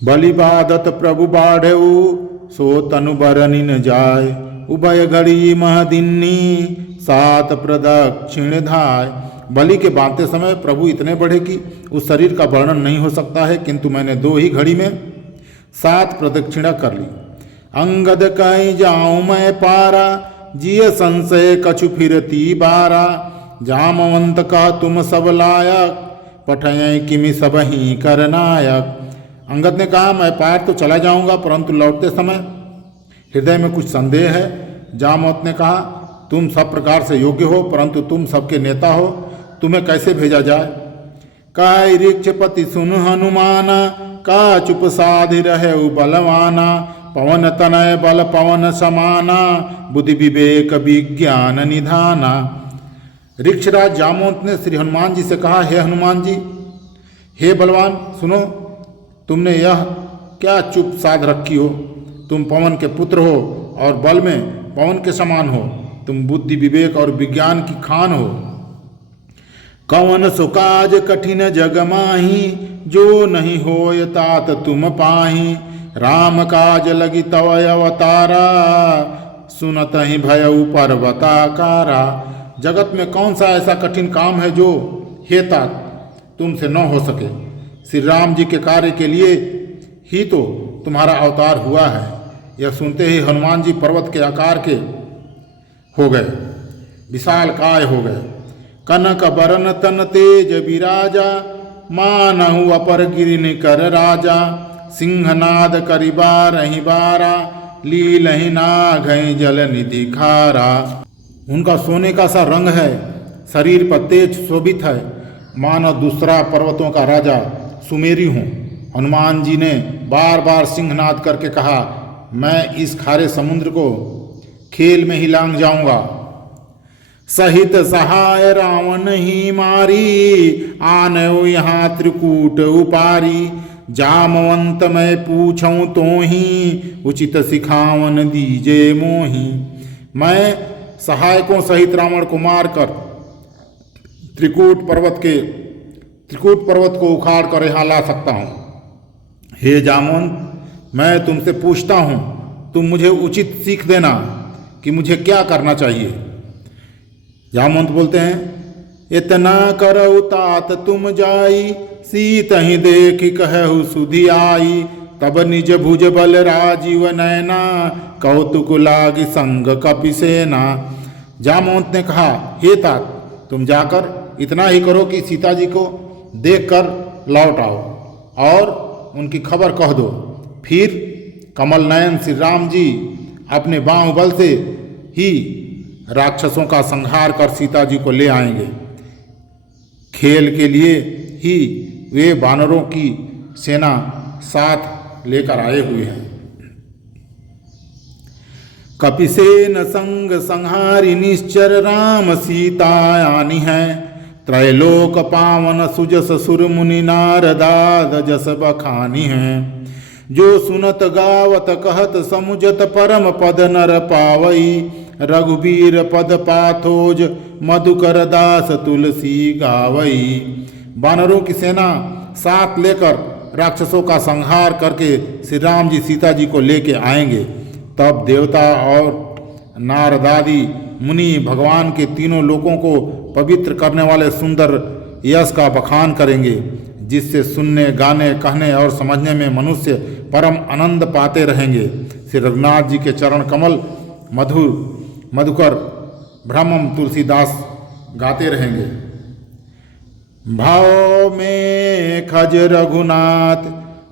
बलिबादत प्रभु बाढ़ऊ सो तनु बरनी न जाय। उभय घड़ी महदिन्नी सात प्रदक्षिण धाय। बलि के बांधते समय प्रभु इतने बढ़े कि उस शरीर का वर्णन नहीं हो सकता है, किंतु मैंने 2 ही घड़ी में 7 प्रदक्षिणा कर ली। अंगद कहीं जाऊं मैं पारा, जिय संशय कछु फिरती बारा। जामवंत का तुम सब लायक, पठय किमि सब ही करनायक। अंगद ने कहा, मैं पार तो चला जाऊंगा, परंतु लौटते समय हृदय में कुछ संदेह है। जामवंत ने कहा, तुम सब प्रकार से योग्य हो, परंतु तुम सबके नेता हो, तुम्हें कैसे भेजा जाए। काय ऋक्षपति सुन हनुमाना, का चुप साधि रहे बलवाना। पवन तनय बल पवन समाना, बुद्धि विवेक विज्ञान निधाना। ऋक्षराज जामवंत ने श्री हनुमान जी से कहा, हे हनुमान जी, हे बलवान, सुनो, तुमने यह क्या चुप साध रखी हो। तुम पवन के पुत्र हो और बल में पवन के समान हो। तुम बुद्धि विवेक और विज्ञान की खान हो। कवन सुकाज कठिन जग माही, जो नहीं होय तात तुम पाही। राम काज लगी तव अवतारा, सुनत ही भयउ पर्वताकारा। जगत में कौन सा ऐसा कठिन काम है जो हे तात तुमसे न हो सके। श्री राम जी के कार्य के लिए ही तो तुम्हारा अवतार हुआ है। यह सुनते ही हनुमान जी पर्वत के आकार के हो गए, विशाल काय हो गए। कनक बरन तन तेज विराजा, मानहु अपर गिरिन कर राजा। सिंहनाद करिबा रही बारा, लीलहि नाघई जल निधि खारा। उनका सोने का सा रंग है, शरीर पर तेज शोभित है, मानो दूसरा पर्वतों का राजा सुमेरी हूँ। हनुमान जी ने बार बार सिंहनाद करके कहा, मैं इस खारे समुद्र को खेल में ही लांग जाऊंगा। सहित सहाय रावण ही मारी, आनयो यहाँ त्रिकूट उपारी। जामवंत मैं पूछूं तो ही, उचित सिखावन दीजे मोही। मैं सहायकों सहित रावण को मारकर त्रिकूट पर्वत को उखाड़ कर यहाँ ला सकता हूँ। हे जामवंत, मैं तुमसे पूछता हूँ, तुम मुझे उचित सीख देना कि मुझे क्या करना चाहिए। जामवंत बोलते हैं, इतना करऊ तात तुम जाई, सीत ही देख कहु सुधि आई। तब निज भुज बल राजीव नैना, कौतुक लागी संग कपिसेना। जामवंत ने कहा, हे तात, तुम जाकर इतना ही करो कि सीता जी को देखकर लौट आओ और उनकी खबर कह दो। फिर कमल नयन श्री राम जी अपने बाहुबल से ही राक्षसों का संहार कर सीता जी को ले आएंगे। खेल के लिए ही वे वानरों की सेना साथ लेकर आए हुए हैं। कपिसेन संग संहारी निश्चर राम सीता आनी है। त्रैलोक पावन सुजस सुर मुनि नारदाद जस बखानी है। जो सुनत गावत कहत समुझत परम पद नर पावई। रघुबीर पद पाथोज मधुकर दास तुलसी गावई। वानरों की सेना साथ लेकर राक्षसों का संहार करके श्री राम जी सीता जी को लेके आएंगे। तब देवता और नारदादि मुनि भगवान के तीनों लोकों को पवित्र करने वाले सुंदर यश का बखान करेंगे, जिससे सुनने, गाने, कहने और समझने में मनुष्य परम आनंद पाते रहेंगे। श्री रघुनाथ जी के चरण कमल मधुकर ब्रह्मम तुलसीदास गाते रहेंगे। भाव में खज रघुनाथ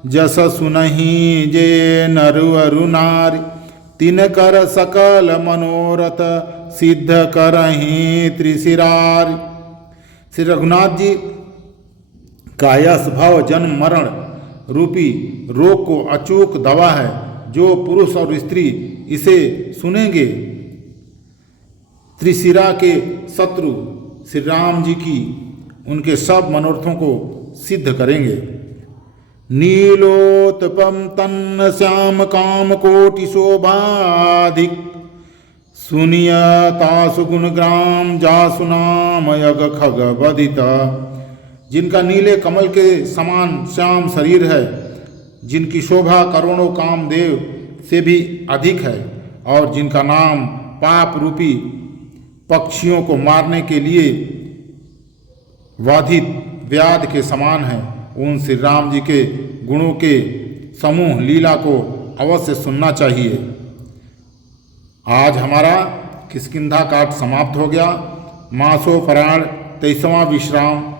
जस सुनहि जे नरु अरु नारी। तिन कर सकल मनोरथ सिद्ध करहि त्रिशिरार। श्री रघुनाथ जी का यह स्वभाव जन्म मरण रूपी रोग को अचूक दवा है। जो पुरुष और स्त्री इसे सुनेंगे, त्रिशिरा के शत्रु श्री राम जी की उनके सब मनोरथों को सिद्ध करेंगे। नीलोत्पम तन्न श्याम काम कोटि शोभाधिक। सुनियतासु गुण ग्राम जासु नाम यग खग बधित। जिनका नीले कमल के समान श्याम शरीर है, जिनकी शोभा करोड़ों कामदेव से भी अधिक है और जिनका नाम पाप रूपी पक्षियों को मारने के लिए वाधित व्याध के समान है, उन श्री राम जी के गुणों के समूह लीला को अवश्य सुनना चाहिए। आज हमारा किष्किंधा काट समाप्त हो गया। मासो पराण 23वां विश्राम